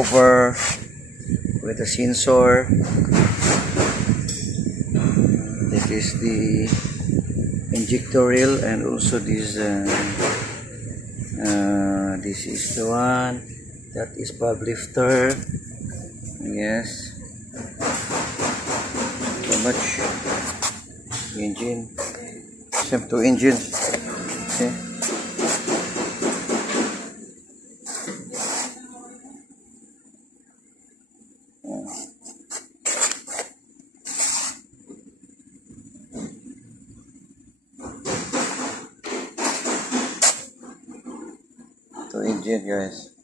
cover with a sensor. This is the injector reel, and also this is the one that is pub lifter. Yes, so much engine, same to engine. Okay. To engine, guys.